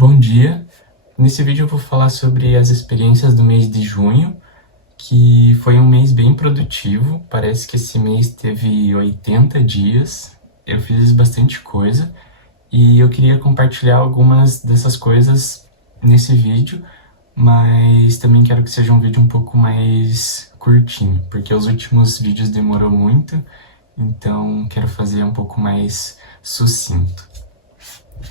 Bom dia! Nesse vídeo eu vou falar sobre as experiências do mês de junho, que foi um mês bem produtivo. Parece que esse mês teve 80 dias, eu fiz bastante coisa e eu queria compartilhar algumas dessas coisas nesse vídeo, mas também quero que seja um vídeo um pouco mais curtinho, porque os últimos vídeos demorou muito, então quero fazer um pouco mais sucinto.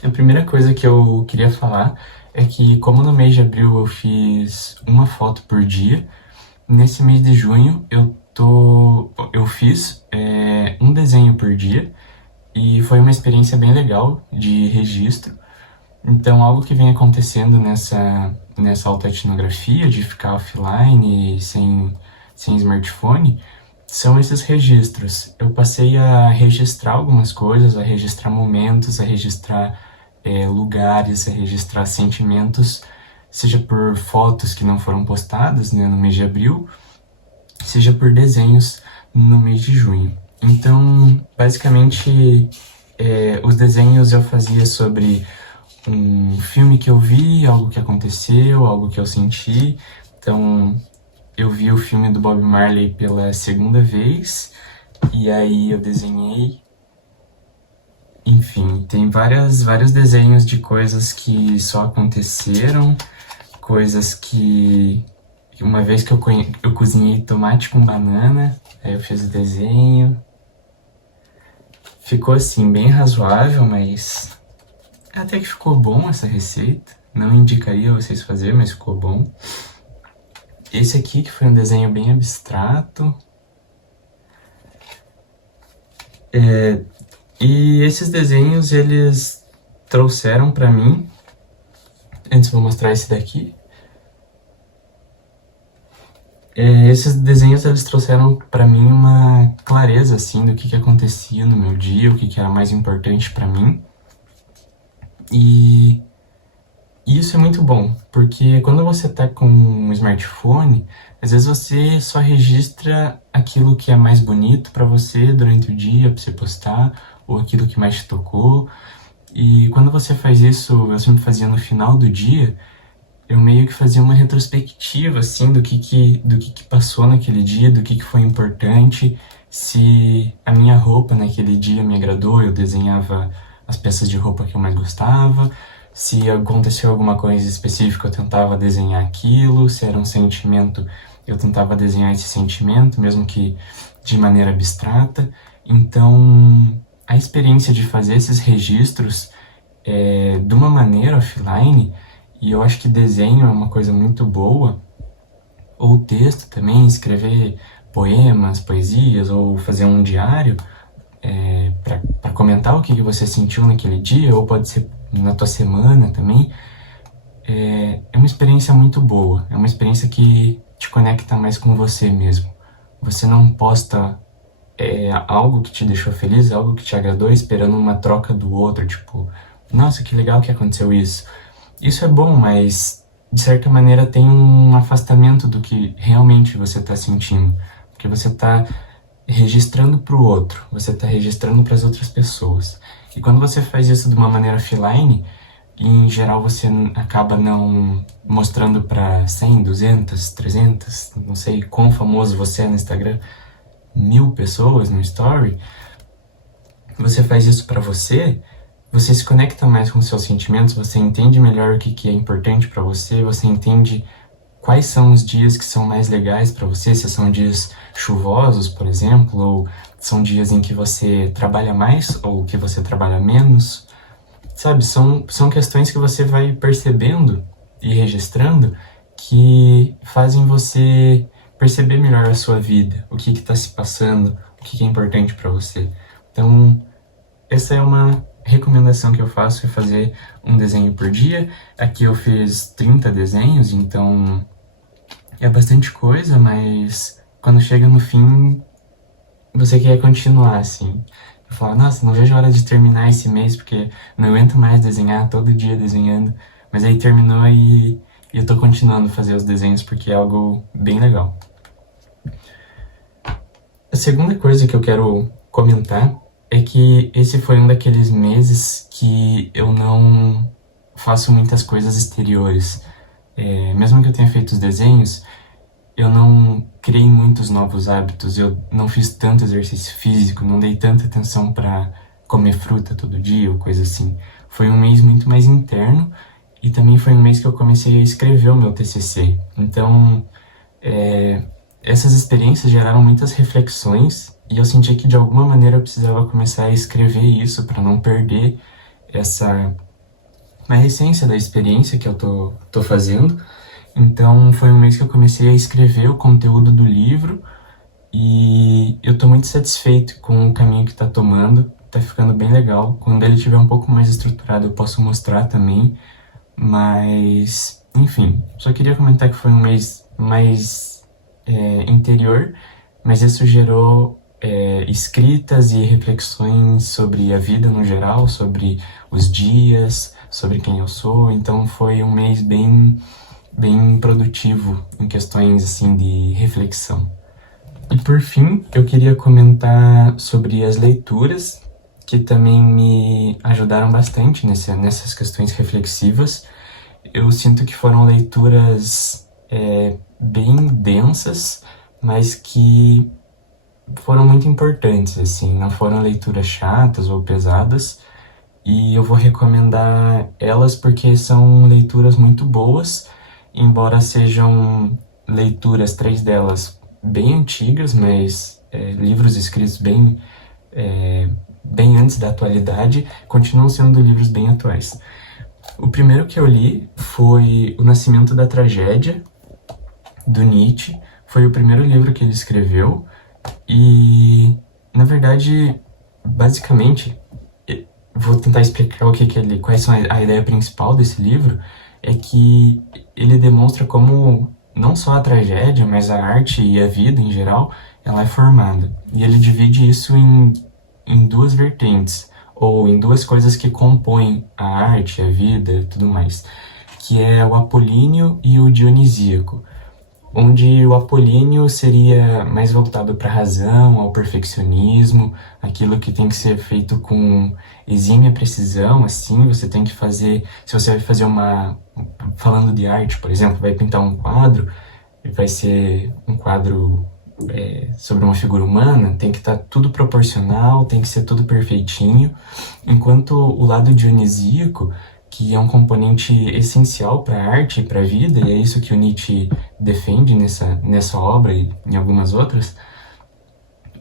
A primeira coisa que eu queria falar é que, como no mês de abril eu fiz uma foto por dia, nesse mês de junho eu fiz um desenho por dia e foi uma experiência bem legal de registro. Então, algo que vem acontecendo nessa autoetnografia de ficar offline, sem smartphone, são esses registros. Eu passei a registrar algumas coisas, a registrar momentos, a registrar lugares, a registrar sentimentos, seja por fotos que não foram postadas, né, no mês de abril, seja por desenhos no mês de junho. Então, basicamente, os desenhos eu fazia sobre um filme que eu vi, algo que aconteceu, algo que eu senti. Então, eu vi o filme do Bob Marley pela segunda vez, e aí eu desenhei. Enfim, tem vários desenhos de coisas que só aconteceram, coisas que... Uma vez que eu cozinhei tomate com banana, aí eu fiz o desenho. Ficou assim, bem razoável, mas até que ficou bom essa receita. Não indicaria vocês fazerem, mas ficou bom. Esse aqui, que foi um desenho bem abstrato. E esses desenhos, eles trouxeram pra mim... Antes vou mostrar esse daqui. Esses desenhos, eles trouxeram pra mim uma clareza, assim, do que acontecia no meu dia, o que era mais importante pra mim. E isso é muito bom, porque quando você tá com um smartphone, às vezes você só registra aquilo que é mais bonito pra você durante o dia, pra você postar, ou aquilo que mais te tocou. E quando você faz isso, eu sempre fazia no final do dia, eu meio que fazia uma retrospectiva, assim, do que passou naquele dia, do que foi importante, se a minha roupa naquele dia me agradou, eu desenhava as peças de roupa que eu mais gostava, se aconteceu alguma coisa específica, eu tentava desenhar aquilo, se era um sentimento, eu tentava desenhar esse sentimento, mesmo que de maneira abstrata. Então, a experiência de fazer esses registros de uma maneira offline, e eu acho que desenho é uma coisa muito boa, ou texto também, escrever poemas, poesias, ou fazer um diário, para comentar o que você sentiu naquele dia, ou pode ser na tua semana também. É uma experiência muito boa, é uma experiência que te conecta mais com você mesmo. Você não posta algo que te deixou feliz, algo que te agradou, esperando uma troca do outro, tipo, nossa, que legal que aconteceu isso. Isso é bom, mas de certa maneira tem um afastamento do que realmente você está sentindo, porque você está registrando para o outro, você está registrando para as outras pessoas. E quando você faz isso de uma maneira offline, em geral você acaba não mostrando para 100, 200, 300, não sei quão famoso você é no Instagram, 1000 pessoas no story. Você faz isso para você se conecta mais com seus sentimentos, você entende melhor o que é importante para você, você entende quais são os dias que são mais legais para você, se são dias chuvosos, por exemplo, ou são dias em que você trabalha mais ou que você trabalha menos. Sabe, são questões que você vai percebendo e registrando que fazem você perceber melhor a sua vida, o que está se passando, o que é importante para você. Então, essa é uma recomendação que eu faço, é fazer um desenho por dia. Aqui eu fiz 30 desenhos, então é bastante coisa, mas quando chega no fim, você quer continuar, assim. Eu falo, nossa, não vejo a hora de terminar esse mês, porque não aguento mais desenhar, todo dia desenhando. Mas aí terminou e eu tô continuando a fazer os desenhos, porque é algo bem legal. A segunda coisa que eu quero comentar é que esse foi um daqueles meses que eu não faço muitas coisas exteriores. Mesmo que eu tenha feito os desenhos, eu não criei muitos novos hábitos, eu não fiz tanto exercício físico, não dei tanta atenção para comer fruta todo dia ou coisa assim. Foi um mês muito mais interno e também foi um mês que eu comecei a escrever o meu TCC. Então, essas experiências geraram muitas reflexões e eu senti que de alguma maneira eu precisava começar a escrever isso para não perder essa a essência da experiência que eu tô fazendo. Então foi um mês que eu comecei a escrever o conteúdo do livro e eu tô muito satisfeito com o caminho que tá tomando, tá ficando bem legal. Quando ele estiver um pouco mais estruturado eu posso mostrar também, mas enfim, só queria comentar que foi um mês mais interior, mas isso gerou escritas e reflexões sobre a vida no geral, sobre os dias, sobre quem eu sou. Então foi um mês bem produtivo em questões assim de reflexão. E por fim, eu queria comentar sobre as leituras, que também me ajudaram bastante nessas questões reflexivas. Eu sinto que foram leituras bem densas, mas que foram muito importantes, assim, não foram leituras chatas ou pesadas, e eu vou recomendar elas porque são leituras muito boas, embora sejam leituras, três delas, bem antigas, mas livros escritos bem antes da atualidade, continuam sendo livros bem atuais. O primeiro que eu li foi O Nascimento da Tragédia, do Nietzsche. Foi o primeiro livro que ele escreveu e, na verdade, basicamente, vou tentar explicar quais são a ideia principal desse livro, é que ele demonstra como não só a tragédia, mas a arte e a vida em geral, ela é formada. E ele divide isso em duas vertentes, ou em duas coisas que compõem a arte, a vida e tudo mais, que é o apolíneo e o dionisíaco, onde o apolíneo seria mais voltado para a razão, ao perfeccionismo, aquilo que tem que ser feito com exímia precisão, assim, você tem que fazer, se você vai fazer falando de arte, por exemplo, vai pintar um quadro, vai ser um quadro sobre uma figura humana, tem que estar tudo proporcional, tem que ser tudo perfeitinho, enquanto o lado dionisíaco, que é um componente essencial para a arte e para a vida, e é isso que o Nietzsche defende nessa obra e em algumas outras,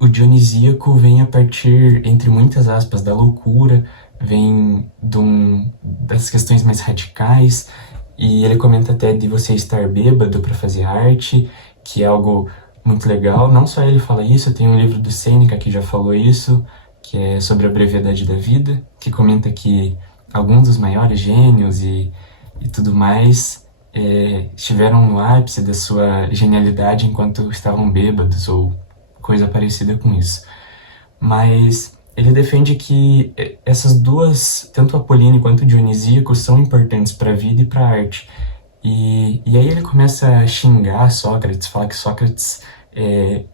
o dionisíaco vem a partir, entre muitas aspas, da loucura, vem das questões mais radicais, e ele comenta até de você estar bêbado para fazer arte, que é algo muito legal. Não só ele fala isso, tem um livro do Sêneca que já falou isso, que é sobre a brevidade da vida, que comenta que alguns dos maiores gênios e tudo mais estiveram no ápice da sua genialidade enquanto estavam bêbados ou coisa parecida com isso. Mas ele defende que essas duas, tanto o apolíneo quanto o dionisíaco, são importantes para a vida e para a arte. E aí ele começa a xingar Sócrates, fala que Sócrates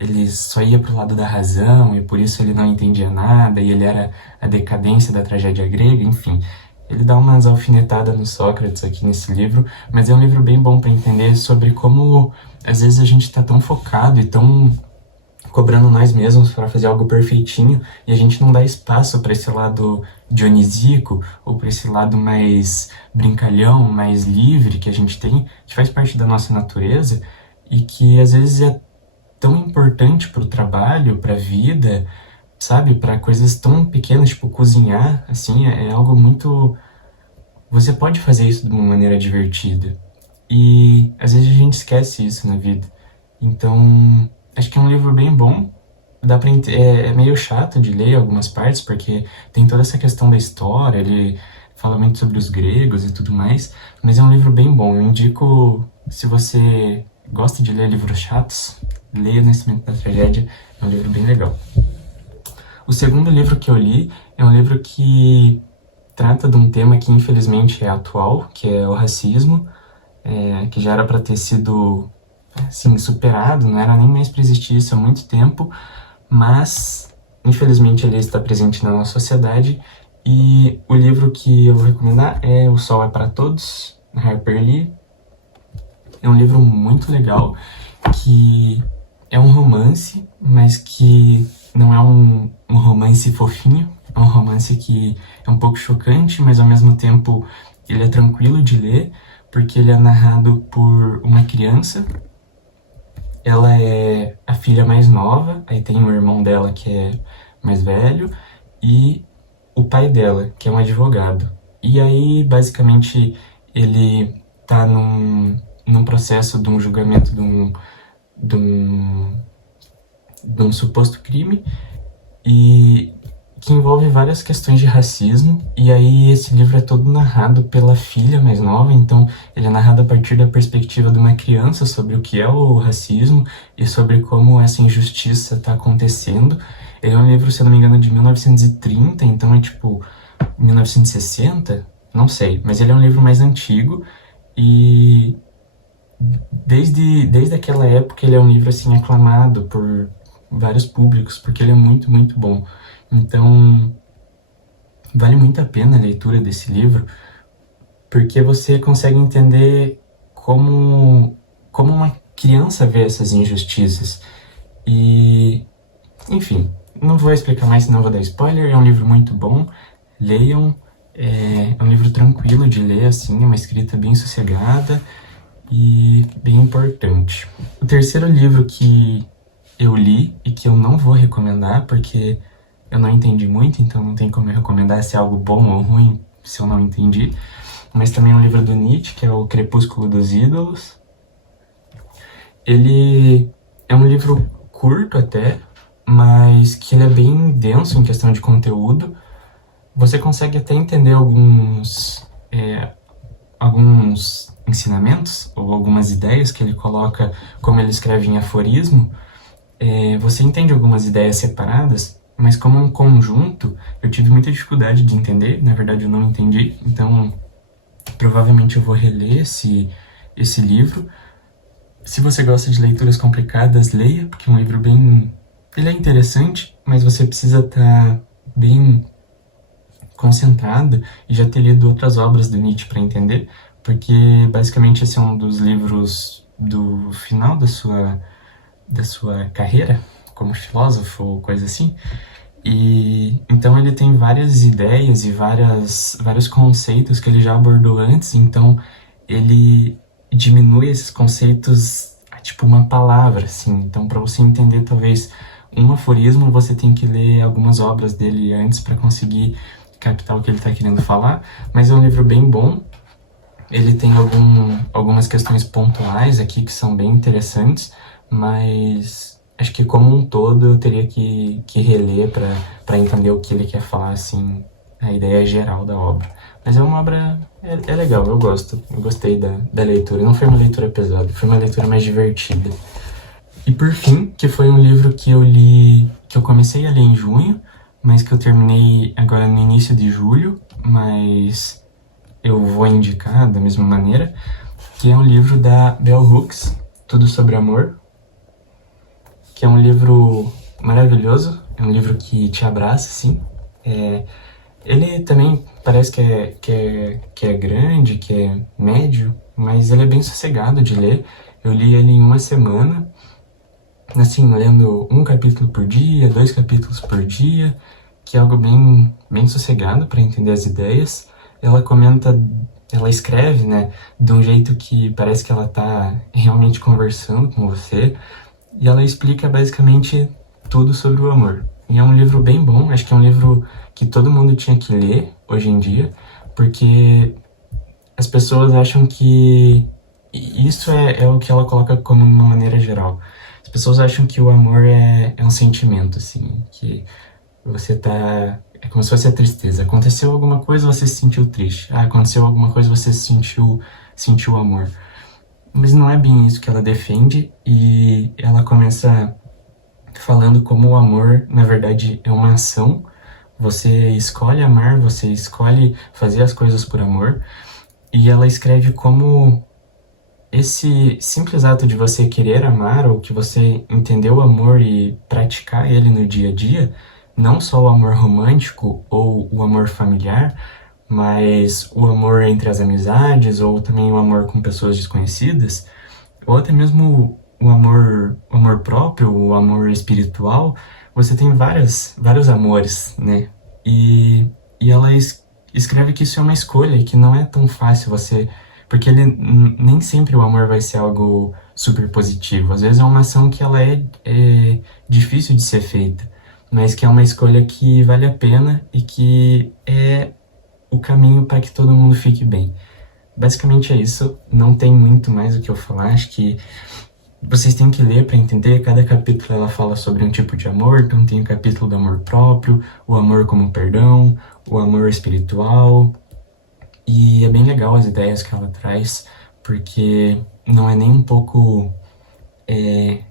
ele só ia pro lado da razão e por isso ele não entendia nada e ele era a decadência da tragédia grega, enfim. Ele dá umas alfinetadas no Sócrates aqui nesse livro, mas é um livro bem bom para entender sobre como às vezes a gente está tão focado e tão cobrando nós mesmos para fazer algo perfeitinho e a gente não dá espaço para esse lado dionisíaco ou para esse lado mais brincalhão, mais livre que a gente tem, que faz parte da nossa natureza e que às vezes é tão importante para o trabalho, para a vida, sabe? Para coisas tão pequenas, tipo cozinhar, assim, é algo muito... Você pode fazer isso de uma maneira divertida. E às vezes a gente esquece isso na vida. Então, acho que é um livro bem bom. É meio chato de ler algumas partes, porque tem toda essa questão da história, ele fala muito sobre os gregos e tudo mais, mas é um livro bem bom. Eu indico, se você gosta de ler livros chatos, leia O Nascimento da Tragédia, é um livro bem legal. O segundo livro que eu li é um livro que trata de um tema que infelizmente é atual, que é o racismo, que já era para ter sido assim, superado, não era nem mais para existir isso há muito tempo, mas infelizmente ele está presente na nossa sociedade E o livro que eu vou recomendar é O Sol é para Todos, da Harper Lee. É um livro muito legal, que é um romance, mas que não é um romance fofinho. É um romance que é um pouco chocante, mas ao mesmo tempo ele é tranquilo de ler, porque ele é narrado por uma criança. Ela é a filha mais nova, aí tem o irmão dela que é mais velho, e o pai dela, que é um advogado. E aí, basicamente, ele tá num processo de um julgamento de um, de um suposto crime, e que envolve várias questões de racismo, e aí esse livro é todo narrado pela filha mais nova, então ele é narrado a partir da perspectiva de uma criança sobre o que é o racismo e sobre como essa injustiça está acontecendo. Ele é um livro, se eu não me engano, de 1930, então é tipo 1960, não sei, mas ele é um livro mais antigo e desde aquela época ele é um livro assim aclamado por vários públicos, porque ele é muito, muito bom. Então, vale muito a pena a leitura desse livro, porque você consegue entender como uma criança vê essas injustiças. E, enfim, não vou explicar mais, senão vou dar spoiler. É um livro muito bom, leiam. É um livro tranquilo de ler, assim, é uma escrita bem sossegada e bem importante. O terceiro livro que eu li e que eu não vou recomendar, porque eu não entendi muito, então não tem como eu recomendar se é algo bom ou ruim se eu não entendi. Mas também é um livro do Nietzsche, que é o Crepúsculo dos Ídolos. Ele é um livro curto até, mas que ele é bem denso em questão de conteúdo. Você consegue até entender alguns ensinamentos ou algumas ideias que ele coloca, como ele escreve em aforismo. Você entende algumas ideias separadas, mas como um conjunto, eu tive muita dificuldade de entender, na verdade eu não entendi, então provavelmente eu vou reler esse livro. Se você gosta de leituras complicadas, leia, porque é um livro bem... Ele é interessante, mas você precisa estar bem concentrado e já ter lido outras obras do Nietzsche para entender, porque basicamente esse é um dos livros do final da sua carreira como filósofo ou coisa assim. E então ele tem várias ideias e vários conceitos que ele já abordou antes, então ele diminui esses conceitos a tipo uma palavra, assim. Então, para você entender talvez um aforismo, você tem que ler algumas obras dele antes para conseguir captar o que ele está querendo falar, mas é um livro bem bom. Ele tem algumas questões pontuais aqui que são bem interessantes, mas acho que como um todo eu teria que reler para entender o que ele quer falar, assim, a ideia geral da obra. Mas é uma obra, é legal, eu gosto, eu gostei da leitura. Não foi uma leitura pesada, foi uma leitura mais divertida. E por fim, que foi um livro que eu li, que eu comecei a ler em junho, mas que eu terminei agora no início de julho, mas eu vou indicar da mesma maneira, que é um livro da Bell Hooks, Tudo Sobre Amor, que é um livro maravilhoso, é um livro que te abraça, assim. Ele também parece que é grande, que é médio, mas ele é bem sossegado de ler. Eu li ele em uma semana, assim, lendo um capítulo por dia, 2 capítulos por dia, que é algo bem sossegado para entender as ideias. Ela escreve, né, de um jeito que parece que ela tá realmente conversando com você, e ela explica basicamente tudo sobre o amor. E é um livro bem bom, acho que é um livro que todo mundo tinha que ler hoje em dia, porque as pessoas acham que isso é o que ela coloca como uma maneira geral. As pessoas acham que o amor é um sentimento, assim, que você tá... É como se fosse a tristeza. Aconteceu alguma coisa, você se sentiu triste. Ah, aconteceu alguma coisa, você sentiu amor. Mas não é bem isso que ela defende, e ela começa falando como o amor, na verdade, é uma ação. Você escolhe amar, você escolhe fazer as coisas por amor. E ela escreve como esse simples ato de você querer amar, ou que você entender o amor e praticar ele no dia a dia, não só o amor romântico ou o amor familiar, mas o amor entre as amizades ou também o amor com pessoas desconhecidas, ou até mesmo o amor próprio, o amor espiritual. Você tem vários amores, né? E ela escreve que isso é uma escolha e que não é tão fácil você... Porque nem sempre o amor vai ser algo super positivo. Às vezes é uma ação que ela é difícil de ser feita, mas que é uma escolha que vale a pena e que é o caminho para que todo mundo fique bem. Basicamente é isso, não tem muito mais o que eu falar, acho que vocês têm que ler para entender. Cada capítulo ela fala sobre um tipo de amor, então tem o capítulo do amor próprio, o amor como perdão, o amor espiritual, e é bem legal as ideias que ela traz, porque não é nem um pouco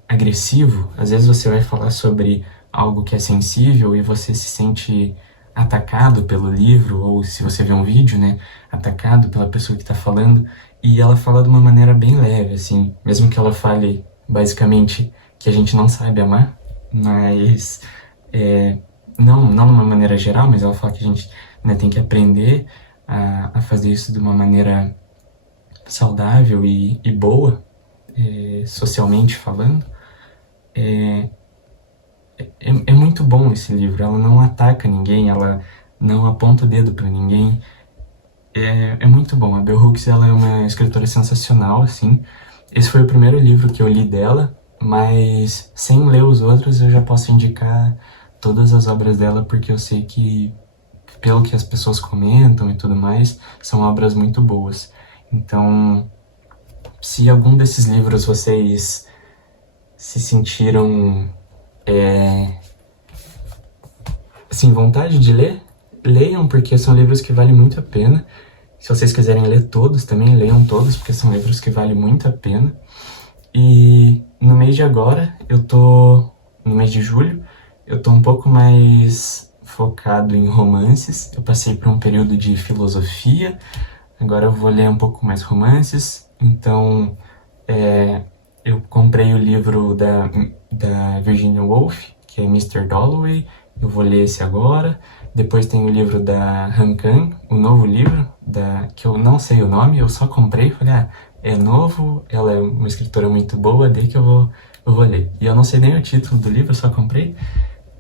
agressivo. Às vezes você vai falar sobre algo que é sensível e você se sente atacado pelo livro, ou se você vê um vídeo, né, atacado pela pessoa que está falando, e ela fala de uma maneira bem leve, assim, mesmo que ela fale basicamente que a gente não sabe amar, mas não de uma maneira geral, mas ela fala que a gente, né, tem que aprender a fazer isso de uma maneira saudável e boa, socialmente falando. É muito bom esse livro, ela não ataca ninguém, ela não aponta o dedo para ninguém. É muito bom, a Bell Hooks ela é uma escritora sensacional, assim. Esse foi o primeiro livro que eu li dela, mas sem ler os outros eu já posso indicar todas as obras dela, porque eu sei que, pelo que as pessoas comentam e tudo mais, são obras muito boas. Então, se algum desses livros vocês se sentiram assim, vontade de ler, leiam, porque são livros que valem muito a pena. Se vocês quiserem ler todos também, leiam todos, porque são livros que valem muito a pena. E no mês de agora, no mês de julho, eu tô um pouco mais focado em romances. Eu passei por um período de filosofia, agora eu vou ler um pouco mais romances. Então, eu comprei o livro da Virginia Woolf, que é Mr. Dalloway. Eu vou ler esse agora. Depois tem o livro da Han Kang, o novo livro, que eu não sei o nome, eu só comprei e falei, é novo, ela é uma escritora muito boa, daí que eu vou ler. E eu não sei nem o título do livro, eu só comprei.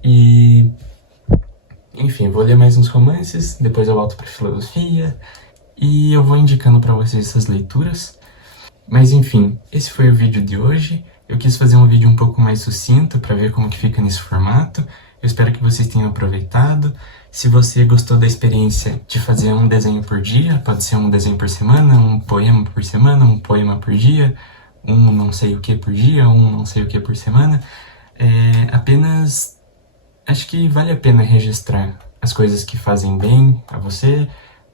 E, enfim, vou ler mais uns romances, depois eu volto para filosofia, e eu vou indicando para vocês essas leituras. Mas enfim, esse foi o vídeo de hoje. Eu quis fazer um vídeo um pouco mais sucinto para ver como que fica nesse formato. Eu espero que vocês tenham aproveitado. Se você gostou da experiência de fazer um desenho por dia, pode ser um desenho por semana, um poema por semana, um poema por dia, um não sei o que por dia, um não sei o que por semana, apenas acho que vale a pena registrar as coisas que fazem bem a você,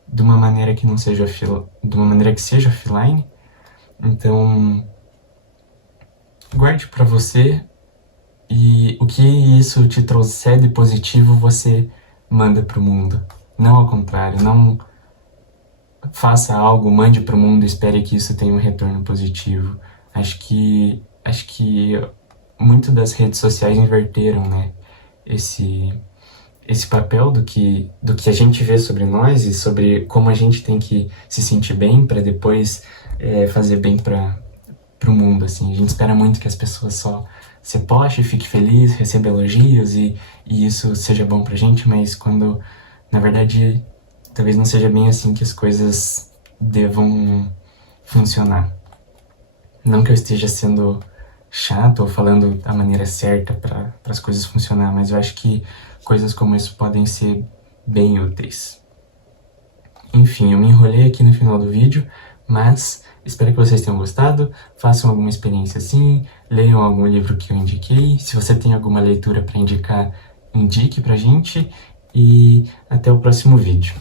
de uma maneira que não seja de uma maneira que seja offline. Então, guarde para você, e o que isso te trouxer de positivo, você manda pro mundo. Não ao contrário, não faça algo, mande pro mundo e espere que isso tenha um retorno positivo. Acho que muito das redes sociais inverteram, né, esse papel do que a gente vê sobre nós e sobre como a gente tem que se sentir bem para depois fazer bem pro mundo, assim. A gente espera muito que as pessoas só se postem, fique feliz, receba elogios e isso seja bom pra gente, mas quando, na verdade, talvez não seja bem assim que as coisas devam funcionar. Não que eu esteja sendo chato ou falando a maneira certa para as coisas funcionar, mas eu acho que coisas como isso podem ser bem úteis. Enfim, eu me enrolei aqui no final do vídeo, mas espero que vocês tenham gostado, façam alguma experiência assim, leiam algum livro que eu indiquei. Se você tem alguma leitura para indicar, indique pra gente, e até o próximo vídeo.